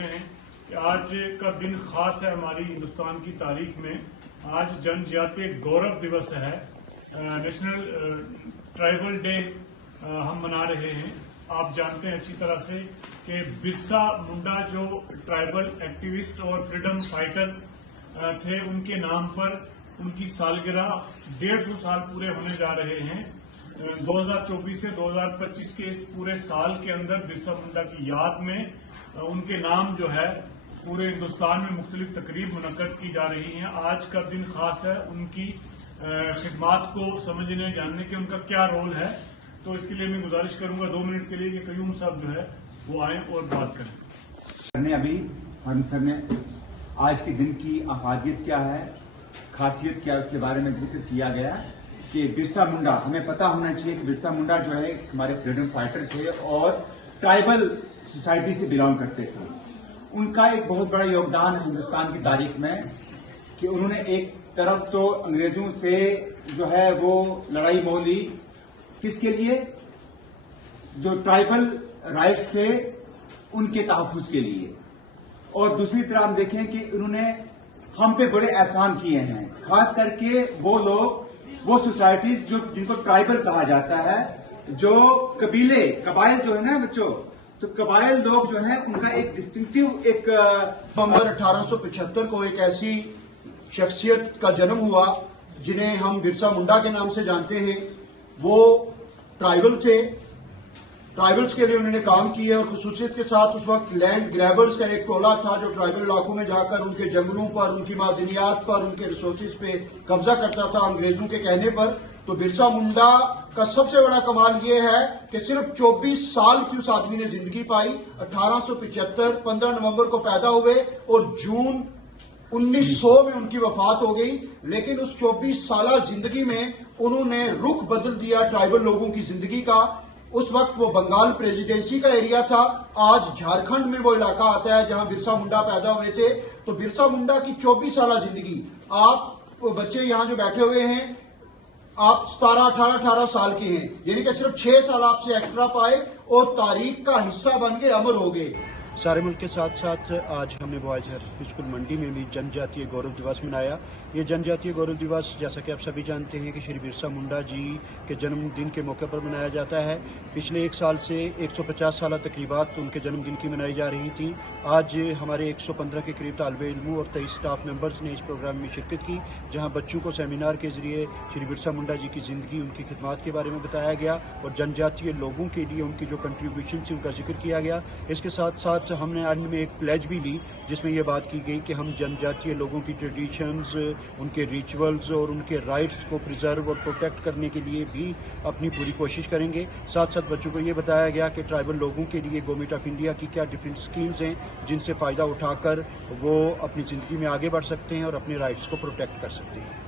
ہیں کہ آج کا دن خاص ہے ہماری ہندوستان کی تاریخ میں. آج جن جاتیہ گورو دیوس ہے. نیشنل ٹرائبل ڈے ہم منا رہے ہیں. آپ جانتے ہیں اچھی طرح سے کہ برسا منڈا جو ٹرائبل ایکٹیوسٹ اور فریڈم فائٹر تھے، ان کے نام پر ان کی سالگرہ 150 سال پورے ہونے جا رہے ہیں. 2024 سے 2025 کے اس پورے سال کے اندر برسا منڈا کی یاد میں ان کے نام جو ہے پورے ہندوستان میں مختلف تقریب منعقد کی جا رہی ہیں. آج کا دن خاص ہے ان کی خدمات کو سمجھنے جاننے کے ان کا کیا رول ہے. تو اس کے لیے میں گزارش کروں گا 2 منٹ کے لیے کہ قیوم صاحب جو ہے وہ آئیں اور بات کریں. ابھی ہم سر نے آج کے دن کی افادیت کیا ہے، خاصیت کیا ہے، اس کے بارے میں ذکر کیا گیا کہ برسا منڈا، ہمیں پتا ہونا چاہیے کہ برسا منڈا جو ہے ہمارے فریڈم فائٹر تھے اور ٹرائبل سوسائٹی سے بلانگ کرتے تھے. ان کا ایک بہت بڑا یوگدان ہے ہندوستان کی تاریخ میں کہ انہوں نے ایک طرف تو انگریزوں سے جو ہے وہ لڑائی مولی، کس کے لیے؟ جو ٹرائبل رائٹس تھے ان کے تحفظ کے لیے، اور دوسری طرف ہم دیکھیں کہ انہوں نے ہم پہ بڑے احسان کیے ہیں، خاص کر کے وہ لوگ، وہ سوسائٹیز جن کو ٹرائبل کہا جاتا ہے، جو قبائل جو ہے نا بچوں، تو قبائل لوگ جو ہیں ان کا ایک ڈسٹنکٹیو ایک نومبر 1875 کو ایک ایسی شخصیت کا جنم ہوا جنہیں ہم برسا منڈا کے نام سے جانتے ہیں. وہ ٹرائبل تھے، ٹرائبلز کے لیے انہوں نے کام کیا، اور خصوصیت کے ساتھ اس وقت لینڈ گریبرز کا ایک ٹولہ تھا جو ٹرائبل علاقوں میں جا کر ان کے جنگلوں پر، ان کی معدنیات پر، ان کے ریسورسز پہ قبضہ کرتا تھا انگریزوں کے کہنے پر. تو برسا منڈا کا سب سے بڑا کمال یہ ہے کہ صرف 24 سال کی اس آدمی نے زندگی پائی. 1875 15 نومبر کو پیدا ہوئے اور جون 1900 میں ان کی وفات ہو گئی. لیکن اس 24 سالہ زندگی میں انہوں نے رخ بدل دیا ٹرائبل لوگوں کی زندگی کا. اس وقت وہ بنگال پریزیڈنسی کا ایریا تھا، آج جھارکھنڈ میں وہ علاقہ آتا ہے جہاں برسا منڈا پیدا ہوئے تھے. تو برسا منڈا کی 24 سالہ زندگی، آپ بچے یہاں جو بیٹھے ہوئے ہیں، آپ 18 سال کے ہیں، یعنی کہ صرف 6 سال آپ سے ایکسٹرا پائے اور تاریخ کا حصہ بن کے امر ہو گئے. سارے ملک کے ساتھ ساتھ آج ہم نے بوائز ہائی اسکول منڈی میں بھی جن جاتیہ گورو دیوس منایا. یہ جن جاتیہ گورو دیوس جیسا کہ آپ سبھی جانتے ہیں کہ شری برسا منڈا جی کے جنم دن کے موقع پر منایا جاتا ہے. پچھلے 1 سال سے 150 سالہ تقریبات ان کے جنم دن کی منائی جا رہی تھیں. آج ہمارے 115 کے قریب طالب علموں اور 23 اسٹاف ممبرز نے اس پروگرام میں شرکت کی، جہاں بچوں کو سیمینار کے ذریعے شری برسا منڈا جی کی زندگی، ان کی خدمات کے بارے میں بتایا گیا اور جن جاتیہ لوگوں کے لیے ان کی جو کنٹریبیوشن تھی ان کا ذکر کیا گیا. اس کے ساتھ ساتھ ہم نے اینڈ میں ایک پلیج بھی لی جس میں یہ بات کی گئی کہ ہم جن جاتیہ لوگوں کی ٹریڈیشنز، ان کے ریچولز اور ان کے رائٹس کو پریزرو اور پروٹیکٹ کرنے کے لیے بھی اپنی پوری کوشش کریں گے. ساتھ ساتھ بچوں کو یہ بتایا گیا کہ ٹرائبل لوگوں کے لیے گورنمنٹ آف انڈیا کی کیا ڈفرینٹ اسکیمز ہیں جن سے فائدہ اٹھا کر وہ اپنی زندگی میں آگے بڑھ سکتے ہیں اور اپنے رائٹس کو پروٹیکٹ کر سکتے ہیں.